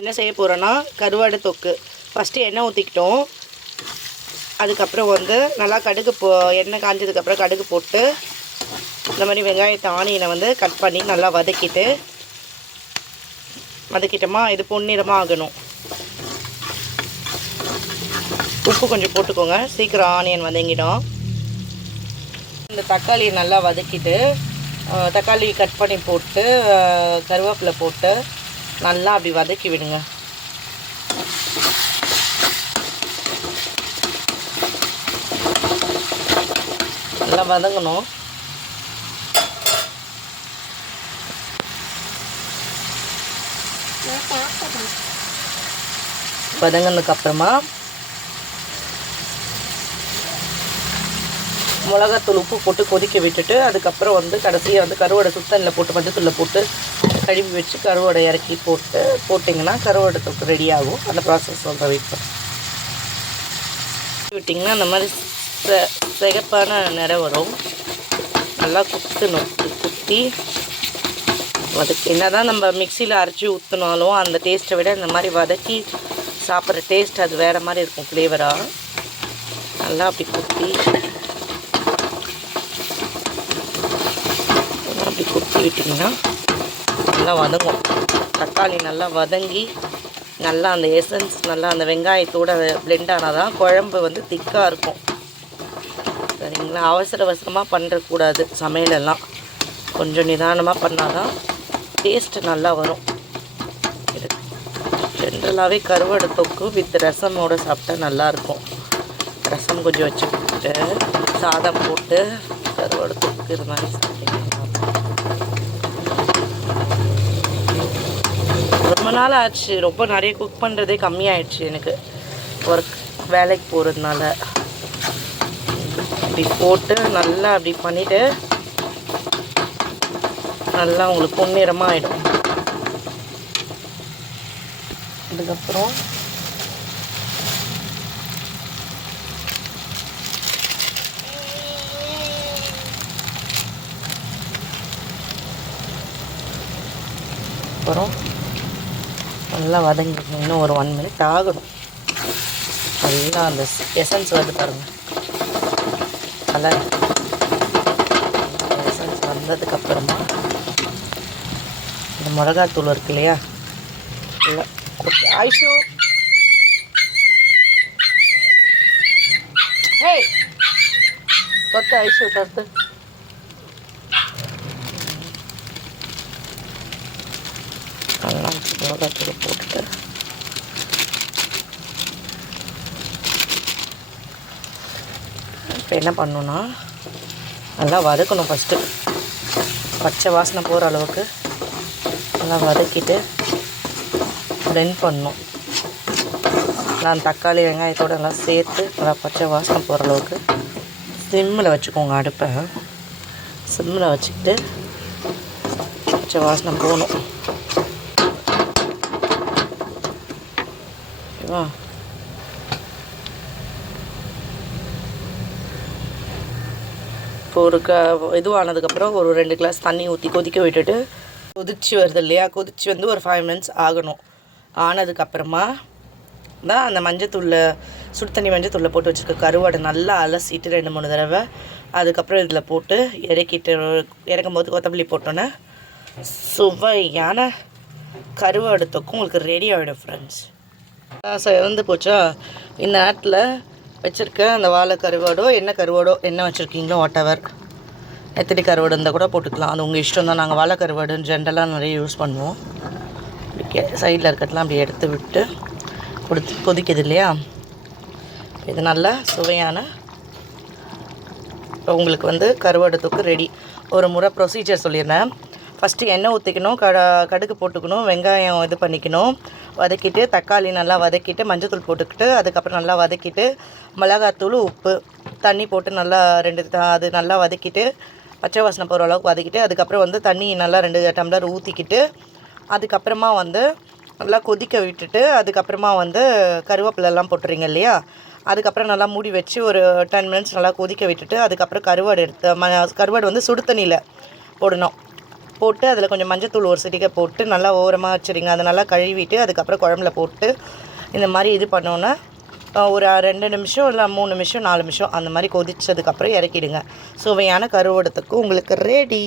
என்ன செய்ய போகிறோன்னா கருவாடு தொக்கு. ஃபஸ்ட்டு எண்ணெய் ஊற்றிக்கிட்டோம். அதுக்கப்புறம் வந்து நல்லா கடுகு எண்ணெய் காஞ்சதுக்கப்புறம் கடுகு போட்டு இந்த மாதிரி வெங்காயத்தை ஆனியனை வந்து கட் பண்ணி நல்லா வதக்கிட்டோமா இது பொன்னிறமாக ஆகணும். உப்பு கொஞ்சம் போட்டுக்கோங்க, சீக்கிரம் ஆனியன் வதங்கிடும். இந்த தக்காளியை நல்லா வதக்கிட்டு தக்காளி கட் பண்ணி போட்டு கருவேப்பிலை போட்டு நல்லா அப்படி வதக்கி விடுங்க. நல்லா வதங்கணும். வதங்கினதுக்கப்புறமா மிளகாத்தூள் உப்பு போட்டு கொதிக்க விட்டுட்டு அதுக்கப்புறம் வந்து கடைசியாக வந்து கருவாடை சுத்தனில் போட்டு மஞ்சத்தூளில் போட்டு கழுவி வச்சு கருவாடை இறக்கி போட்டிங்கன்னா கருவாடை தொக்கு ரெடி ஆகும். அந்த ப்ராசஸ் சொல்கிற வெயிட் பண்ணி விட்டிங்கன்னா அந்த மாதிரி சிகப்பான நிறம் வரும். நல்லா குத்தி அதுக்கு என்ன தான் நம்ம மிக்சியில் அரைச்சி ஊற்றினாலும் அந்த டேஸ்ட்டை விட இந்த மாதிரி வதக்கி சாப்பிட்ற டேஸ்ட் அது வேறு மாதிரி இருக்கும் ஃப்ளேவராக. நல்லா அப்படி குத்தி விட்டிங்கன்னா நல்லா வதங்கும். தக்காளி நல்லா வதங்கி நல்லா அந்த எசன்ஸ் நல்லா அந்த வெங்காயத்தோடு பிளெண்ட் ஆனால் தான் குழம்பு வந்து திக்காக இருக்கும். சரிங்களா? அவசரமாக பண்ணுறக்கூடாது. சமையலெல்லாம் கொஞ்சம் நிதானமாக பண்ணால் தான் டேஸ்ட்டு நல்லா வரும். ஜென்ரலாகவே கருவாடு தொக்கு வித் ரசமோடு சாப்பிட்டா நல்லாயிருக்கும். ரசம் கொஞ்சம் வச்சுக்கிட்டு சாதம் போட்டு கருவாடு தொக்கு இது மாதிரி சாப்பிட்டீங்கன்னா ரொம்ப நாள் ஆச்சு. ரொம்ப நிறைய குக் பண்ணுறதே கம்மியாயிடுச்சு எனக்கு வேலைக்கு போகிறதுனால. அப்படி போட்டு நல்லா அப்படி பண்ணிவிட்டு நல்லா உங்களுக்கு பொன்னிறமாக ஆகிடும். அதுக்கப்புறம் நல்லா வதங்கிக்கணும். இன்னும் ஒரு 1 minute ஆகணும். நல்லா அந்த எசன்ஸ் வந்து பாருங்கள். நல்லா எசன்ஸ் வந்ததுக்கப்புறமா இந்த மிளகாத்தூள் இருக்கு இல்லையா, ஐஷு ஹே தொட்டு ஐஷு தொட்டு நல்லா மிளகாத்தூள் போட்டுட்டு இப்போ என்ன பண்ணணுன்னா நல்லா வதக்கணும். ஃபஸ்ட்டு பச்சை வாசனை போகிற அளவுக்கு நல்லா வதக்கிட்டு பிளெண்ட் பண்ணணும். நான் தக்காளி வெங்காயத்தோடு நல்லா சேர்த்து நல்லா பச்சை வாசனை போகிற அளவுக்கு சிம்மில் வச்சுக்கோங்க. அடுப்பை சிம்மில் வச்சுக்கிட்டு பச்சை வாசனை போகணும். ஓகேவா? இப்போ ஒரு இதுவானதுக்கப்புறம் ஒரு 2 கிளாஸ் தண்ணி ஊற்றி கொதிக்க விட்டுட்டு கொதிச்சு வருது இல்லையா, கொதிச்சு வந்து ஒரு 5 minutes ஆகணும். ஆனதுக்கப்புறமா தான் அந்த மஞ்சத்தூளில் சுடு தண்ணி மஞ்சத்தூளில் போட்டு வச்சுருக்க கருவாடை நல்லா அலசிட்டு 2-3 தடவை அதுக்கப்புறம் இதில் போட்டு இறக்கும் போது கொத்தமல்லி போட்டோன்னே சுவையான கருவாடு தொக்கு உங்களுக்கு ரெடி ஆகிடும் ஃப்ரெண்ட்ஸ். இறந்து போச்சா, இந்த நேரத்தில் வச்சுருக்க அந்த வாழை கருவாடோ என்ன வச்சுருக்கீங்களோ வாட்டவர் எத்தனை கருவாடு இருந்தால் கூட போட்டுக்கலாம். அது உங்கள் இஷ்டம் தான். நாங்கள் வாழை கருவாடுன்னு ஜென்ரலாக நிறைய யூஸ் பண்ணுவோம். சைடில் இருக்கிறதுலாம் அப்படி எடுத்து விட்டு கொதிக்குது இல்லையா, இது நல்லா சுவையான உங்களுக்கு வந்து கருவாடு தொக்கு ரெடி. ஒரு முறை ப்ரொசீஜர் சொல்லியிருந்தேன். ஃபஸ்ட்டு எண்ணெய் ஊற்றிக்கணும், கடுகு போட்டுக்கணும், வெங்காயம் இது பண்ணிக்கணும், வதக்கிட்டு தக்காளி நல்லா வதக்கிட்டு மஞ்சத்தூள் போட்டுக்கிட்டு அதுக்கப்புறம் நல்லா வதக்கிட்டு மிளகாத்தூள் உப்பு தண்ணி போட்டு நல்லா அது நல்லா வதக்கிட்டு பச்சை வாசனை போகிற அளவுக்கு வதக்கிட்டு அதுக்கப்புறம் வந்து தண்ணி நல்லா 2 டம்ளர் ஊற்றிக்கிட்டு அதுக்கப்புறமா வந்து நல்லா கொதிக்க விட்டுட்டு அதுக்கப்புறமா வந்து கருவேப்பிலெல்லாம் போட்டுறீங்க இல்லையா, அதுக்கப்புறம் நல்லா மூடி வச்சு ஒரு 10 minutes நல்லா கொதிக்க விட்டுட்டு அதுக்கப்புறம் கருவாடு வந்து சுடு தண்ணியில் போடணும். போட்டு அதில் கொஞ்சம் மஞ்சத்தூள் ஒரு சிட்டிகை போட்டு நல்லா ஓரமாக வச்சுருங்க. அதை நல்லா கழுவிட்டு அதுக்கப்புறம் குழம்புல போட்டு இந்த மாதிரி இது பண்ணோன்னா ஒரு 2 நிமிஷம் இல்லை 3 நிமிஷம் 4 நிமிஷம் அந்த மாதிரி கொதிச்சதுக்கப்புறம் இறக்கிடுங்க. சுவையான கருவாடு தொக்கு உங்களுக்கு ரெடி.